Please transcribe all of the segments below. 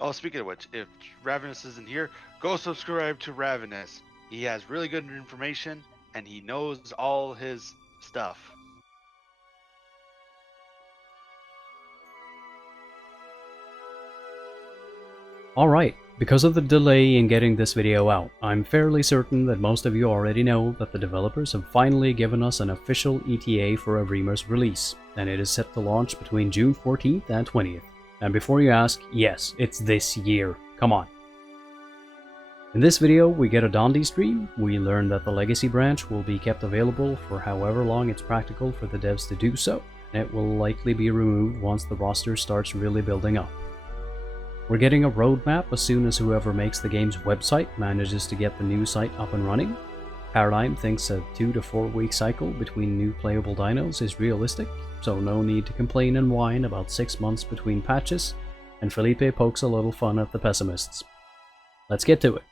Oh, speaking of which, if Ravenous isn't here, go subscribe to Ravenous. He has really good information and he knows all his stuff. Alright, because of the delay in getting this video out, I'm fairly certain that most of you already know that the developers have finally given us an official ETA for EVRIMA's release, and it is set to launch between June 14th and 20th. And before you ask, yes, it's this year. Come on. In this video, we get a Dondi-stream. We learn that the Legacy branch will be kept available for however long it's practical for the devs to do so, and it will likely be removed once the roster starts really building up. We're getting a roadmap as soon as whoever makes the game's website manages to get the new site up and running. Paradigm thinks a 2 to 4 week cycle between new playable dinos is realistic, so no need to complain and whine about 6 months between patches, and Felipe pokes a little fun at the pessimists. Let's get to it.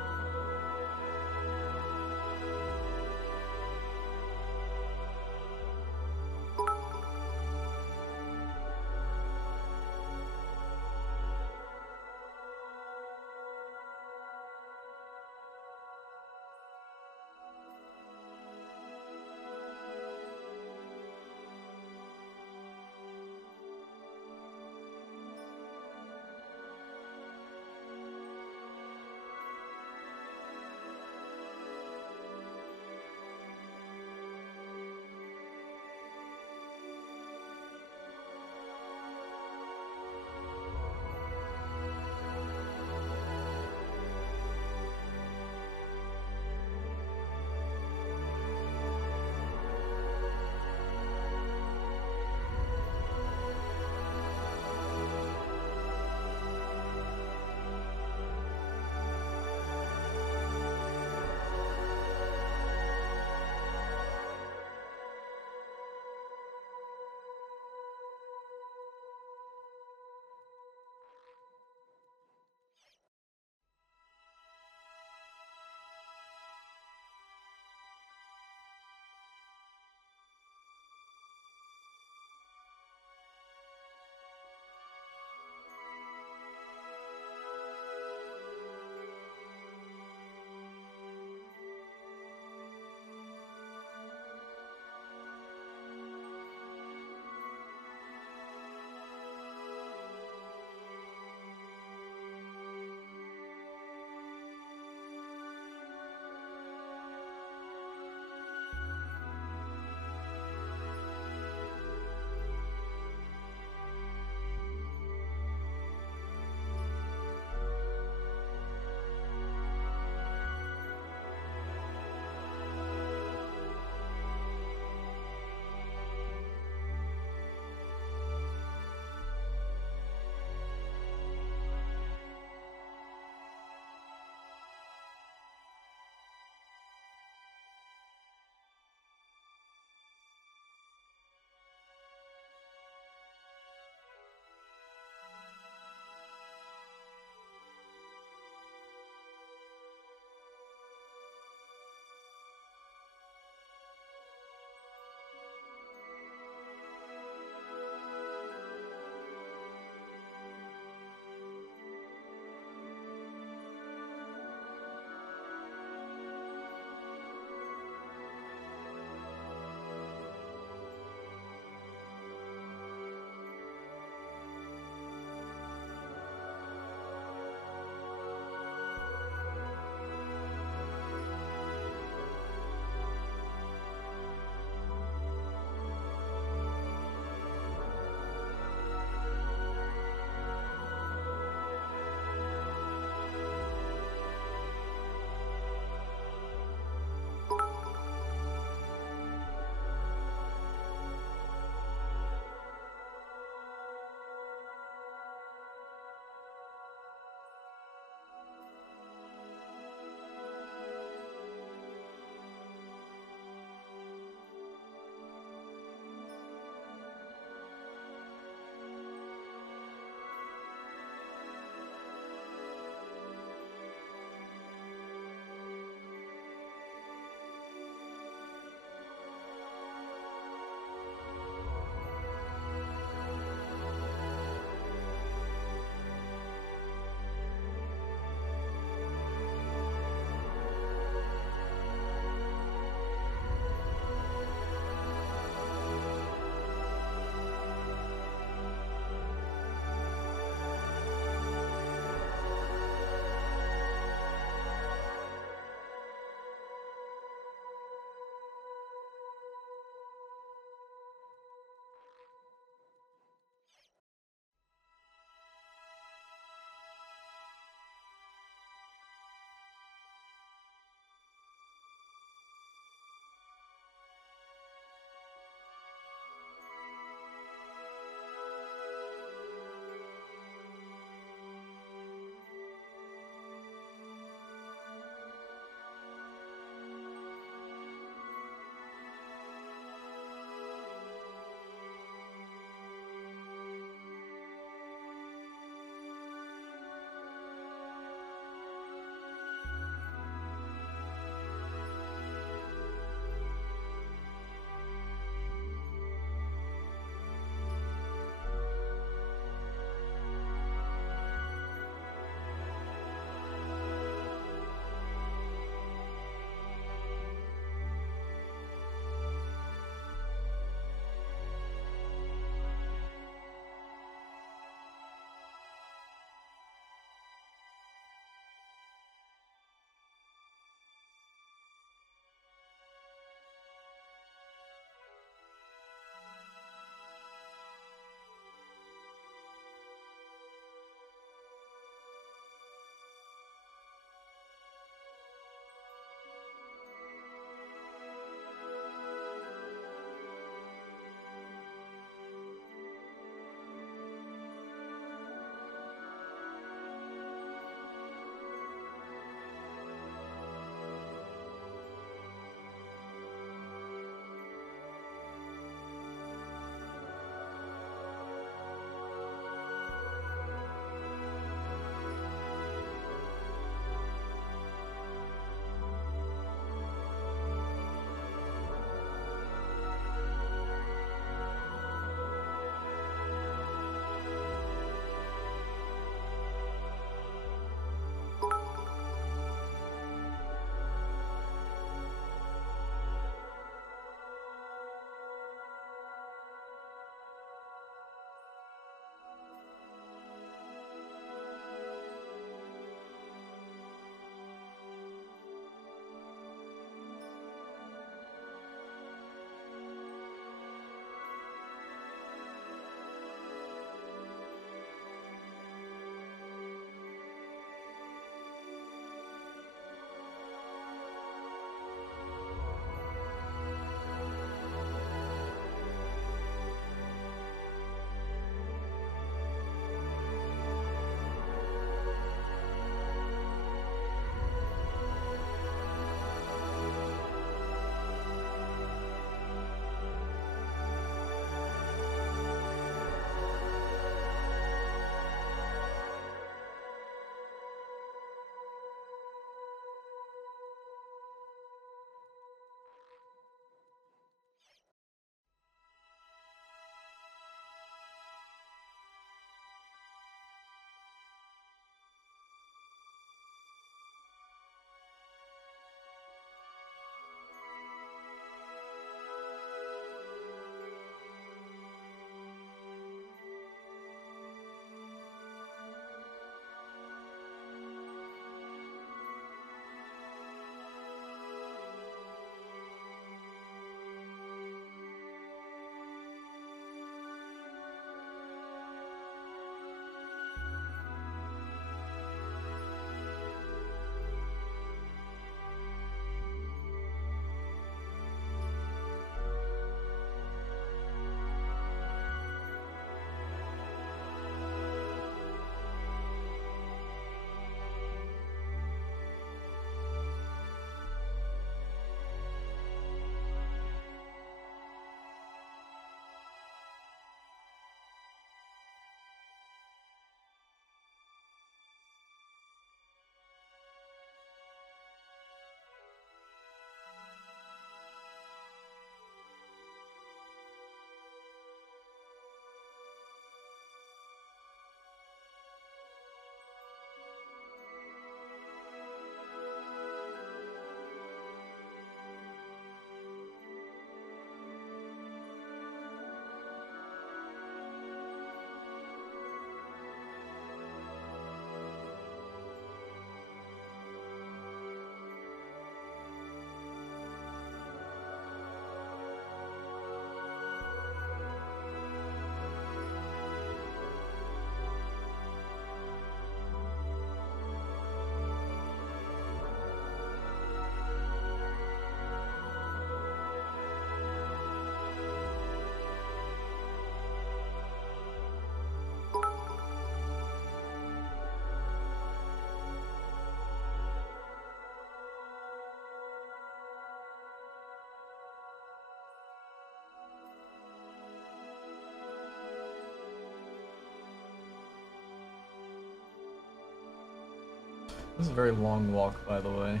This is a very long walk, by the way.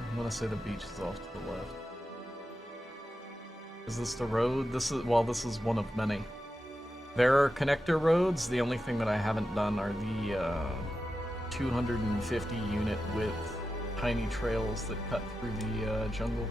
I'm gonna say the beach is off to the left. Is this the road? This is, well, this is one of many. There are connector roads. The only thing that I haven't done are the 250 unit width tiny trails that cut through the jungle.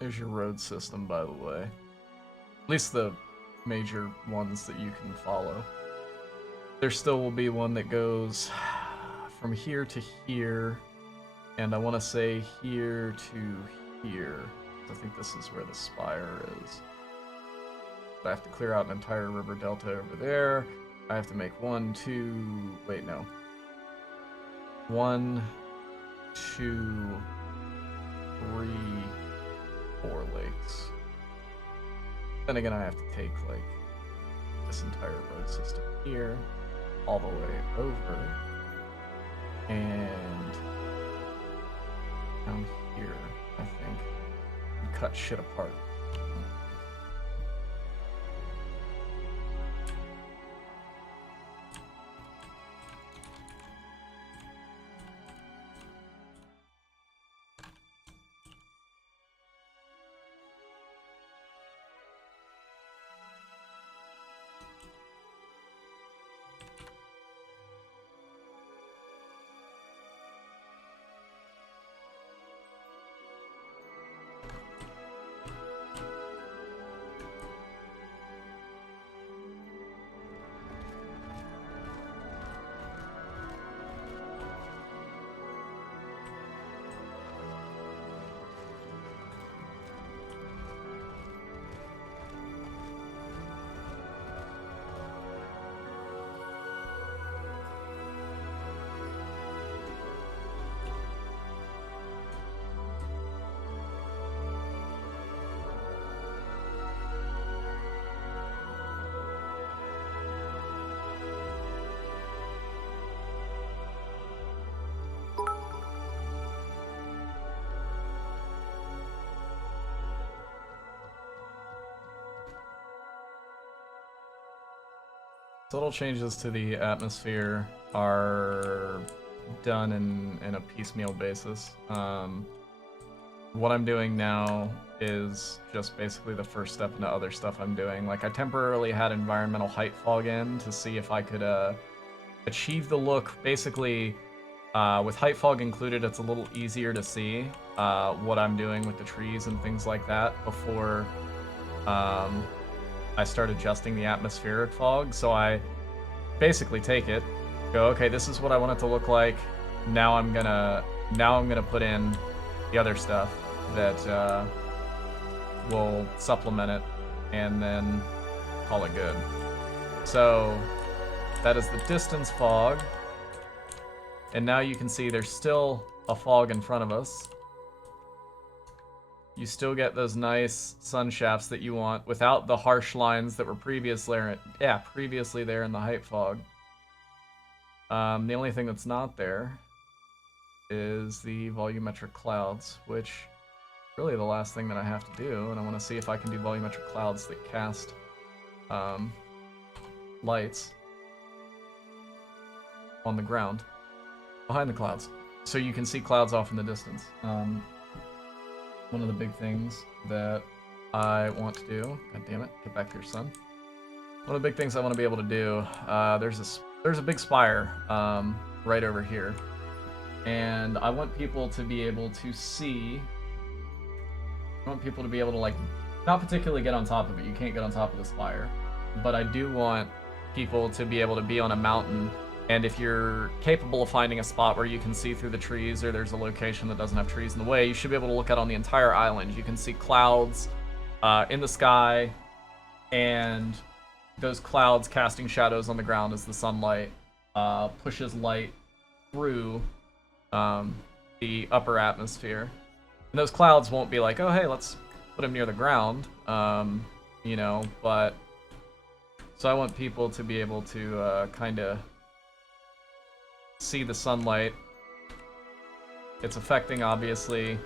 There's your road system, by the way. At least the major ones that you can follow. There still will be one that goes from here to here, and I want to say here to here. I think this is where the spire is. But I have to clear out an entire river delta over there. I have to make 1, 2... Wait, no. 1, 2, 3... 4 lakes. Then again, I have to take, like, this entire road system here, all the way over, and down here, I think, and cut shit apart. Subtle changes to the atmosphere are done in a piecemeal basis. What I'm doing now is just basically the first step into other stuff I'm doing. Like, I temporarily had environmental height fog in to see if I could achieve the look. Basically, with height fog included, it's a little easier to see what I'm doing with the trees and things like that before I start adjusting the atmospheric fog. So I basically take it, go, okay, this is what I want it to look like. Now I'm gonna put in the other stuff that will supplement it, and then call it good. So that is the distance fog, and now you can see there's still a fog in front of us. You still get those nice sun shafts that you want without the harsh lines that were previously there in the height fog. The only thing that's not there is the volumetric clouds, which is really the last thing that I have to do, and I want to see if I can do volumetric clouds that cast lights on the ground behind the clouds, so you can see clouds off in the distance. One of the big things that I want to do, god damn it, get back here, son. One of the big things I want to be able to do, there's a big spire right over here, and I want people to be able to see. I want people to be able to, like, not particularly get on top of it. You can't get on top of the spire, but I do want people to be able to be on a mountain. And if you're capable of finding a spot where you can see through the trees, or there's a location that doesn't have trees in the way, you should be able to look out on the entire island. You can see clouds in the sky, and those clouds casting shadows on the ground as the sunlight pushes light through the upper atmosphere. And those clouds won't be like, oh, hey, let's put them near the ground, you know, but... So I want people to be able to kind of see the sunlight. It's affecting, obviously.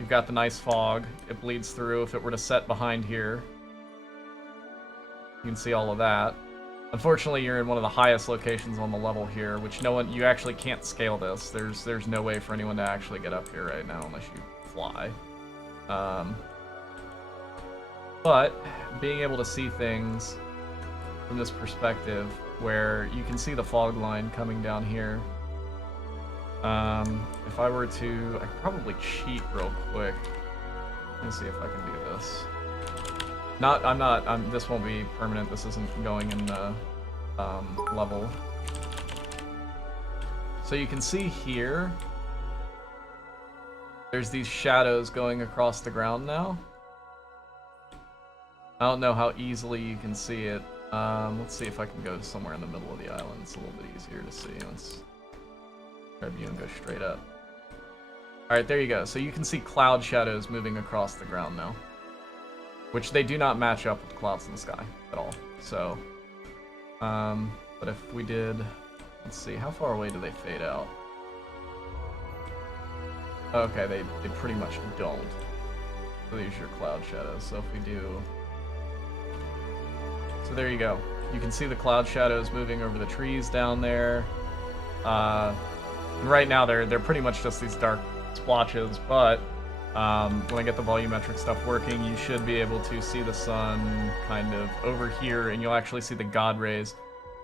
You've got the nice fog. It bleeds through. If it were to set behind here, you can see all of that. Unfortunately, you're in one of the highest locations on the level here, which you actually can't scale this. There's no way for anyone to actually get up here right now unless you fly. But being able to see things from this perspective, where you can see the fog line coming down here. If I were to, I could probably cheat real quick. Let me see if I can do this. This won't be permanent. This isn't going in the level. So you can see here, there's these shadows going across the ground now. I don't know how easily you can see it. Let's see if I can go somewhere in the middle of the island. It's a little bit easier to see. Let's grab you and go straight up. Alright, there you go. So you can see cloud shadows moving across the ground now, which they do not match up with clouds in the sky at all. So, but if we did, let's see, how far away do they fade out? Okay, they pretty much don't. So these are your cloud shadows. So if we do... So there you go. You can see the cloud shadows moving over the trees down there. And right now they're pretty much just these dark splotches, but when I get the volumetric stuff working, you should be able to see the sun kind of over here, and you'll actually see the God rays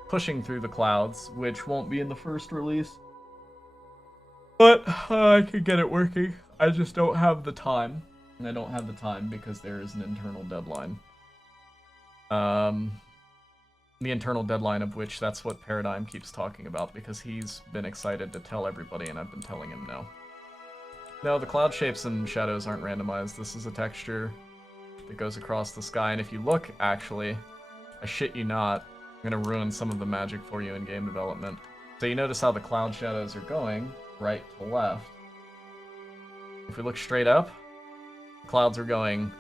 pushing through the clouds, which won't be in the first release. But I could get it working. I just don't have the time. And I don't have the time because there is an internal deadline. The internal deadline of which that's what Paradigm keeps talking about, because he's been excited to tell everybody and I've been telling him no. No, the cloud shapes and shadows aren't randomized. This is a texture that goes across the sky, and if you look, actually, I shit you not, I'm gonna ruin some of the magic for you in game development. So you notice how the cloud shadows are going right to left. If we look straight up, the clouds are going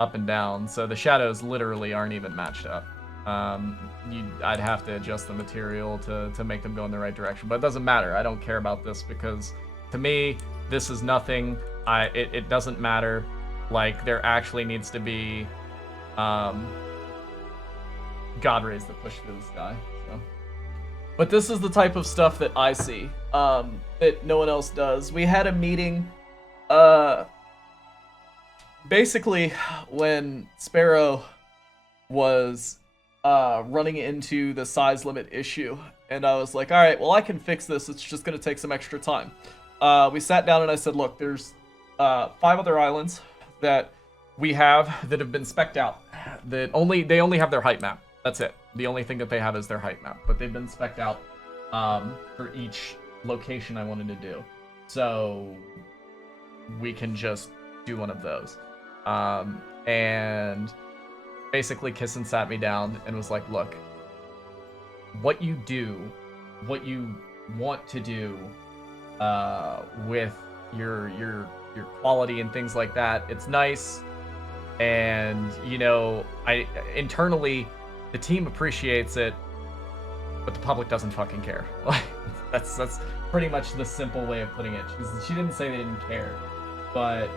up and down, so the shadows literally aren't even matched up. I'd have to adjust the material to make them go in the right direction, but it doesn't matter. I don't care about this because, to me, this is nothing. It doesn't matter. Like, there actually needs to be God rays that push through the sky. So. But this is the type of stuff that I see that no one else does. We had a meeting. Basically, when Sparrow was running into the size limit issue, and I was like, all right, well, I can fix this. It's just going to take some extra time. We sat down and I said, look, there's 5 other islands that we have that have been spec'd out. That they only have their height map. That's it. The only thing that they have is their height map, but they've been spec'd out for each location I wanted to do. So we can just do one of those. And basically Kissin sat me down and was like, look, what you do, what you want to do with your quality and things like that, it's nice. And, you know, internally, the team appreciates it, but the public doesn't fucking care. That's pretty much the simple way of putting it. She didn't say they didn't care, but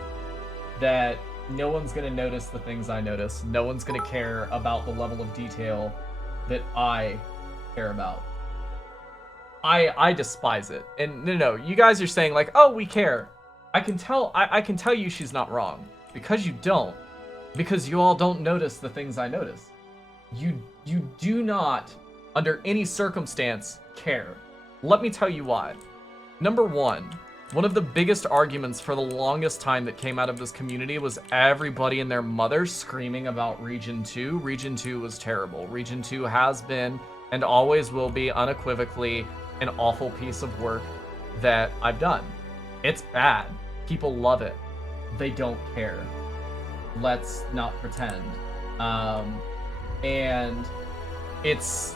that no one's going to notice the things I notice. No one's going to care about the level of detail that I care about. I despise it. And no, you guys are saying like, oh, we care. I can tell you she's not wrong. Because you don't. Because you all don't notice the things I notice. You do not, under any circumstance, care. Let me tell you why. Number one of the biggest arguments for the longest time that came out of this community was everybody and their mother screaming about Region 2. Region 2 was terrible. Region 2 has been and always will be unequivocally an awful piece of work that I've done. It's bad. People love it. They don't care. Let's not pretend. And it's,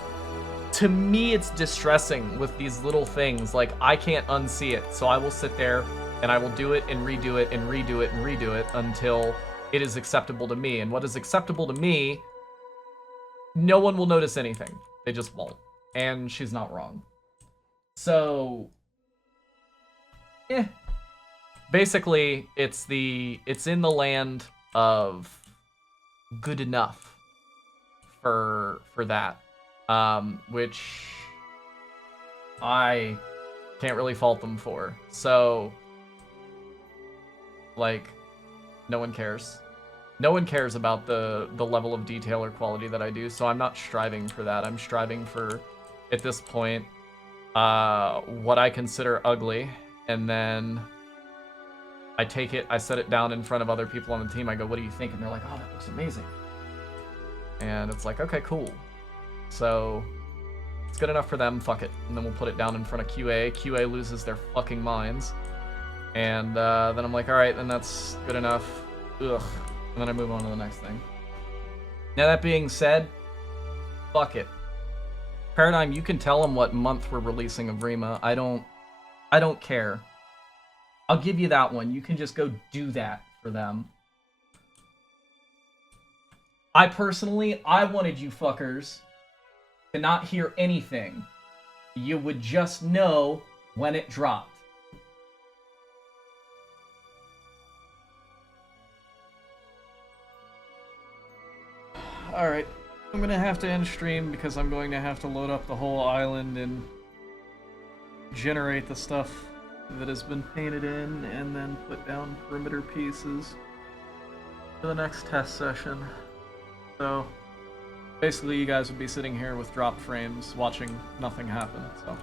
to me, it's distressing with these little things. Like, I can't unsee it, so I will sit there and I will do it and redo it and redo it and redo it until it is acceptable to me. And what is acceptable to me, no one will notice anything. They just won't. And she's not wrong. So, basically, it's in the land of good enough for that, which I can't really fault them for. So, like, no one cares. No one cares about the level of detail or quality that I do, so I'm not striving for that. I'm striving for, at this point, what I consider ugly, and then I take it, I set it down in front of other people on the team, I go, what do you think? And they're like, oh, that looks amazing. And it's like, okay, cool. So, it's good enough for them, fuck it. And then we'll put it down in front of QA. QA loses their fucking minds. And then I'm like, alright, then that's good enough. Ugh. And then I move on to the next thing. Now that being said, fuck it. Paradigm, you can tell them what month we're releasing EVRIMA. I don't care. I'll give you that one. You can just go do that for them. I wanted you fuckers to not hear anything. You would just know when it dropped. Alright, I'm gonna have to end stream because I'm going to have to load up the whole island and generate the stuff that has been painted in and then put down perimeter pieces for the next test session. So, basically you guys would be sitting here with drop frames watching nothing happen, so.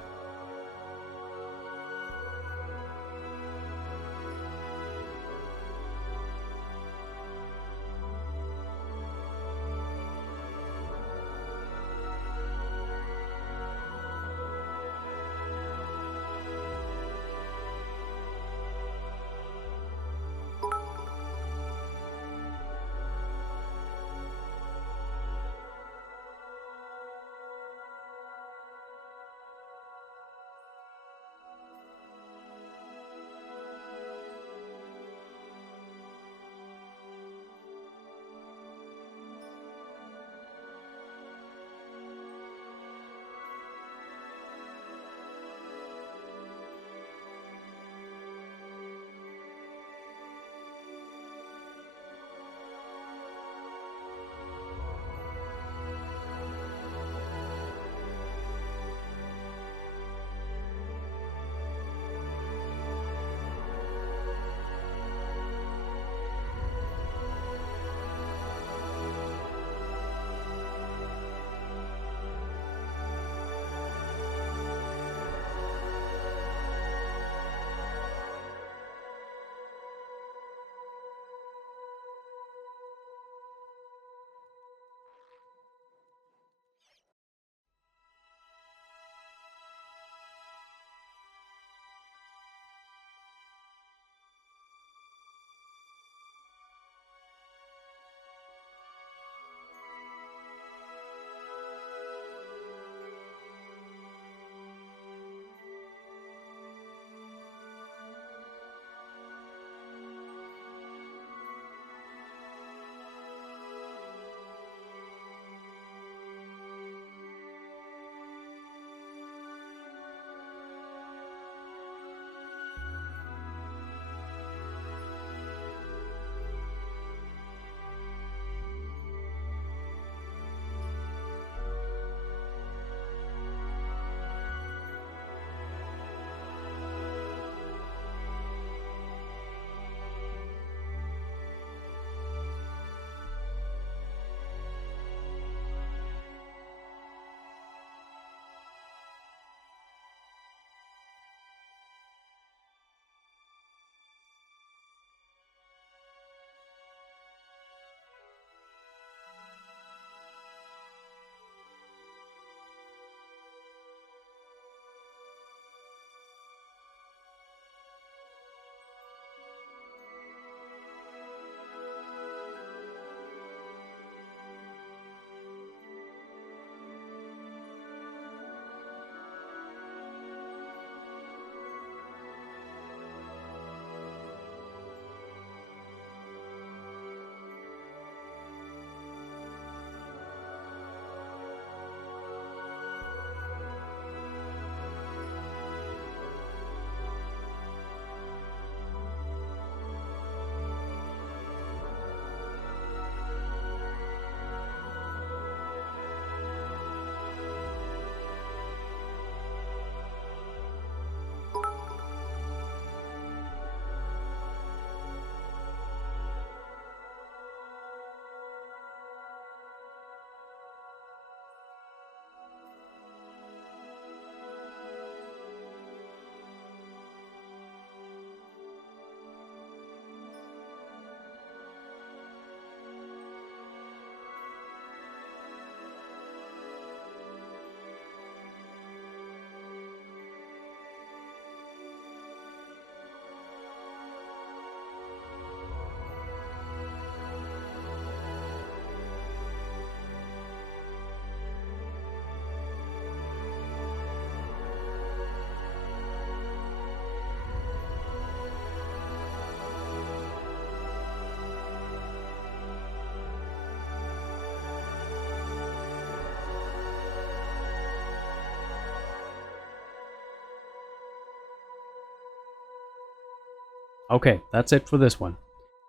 Okay, that's it for this one.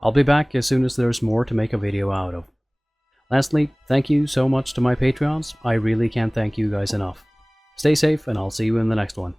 I'll be back as soon as there's more to make a video out of. Lastly, thank you so much to my Patreons. I really can't thank you guys enough. Stay safe, and I'll see you in the next one.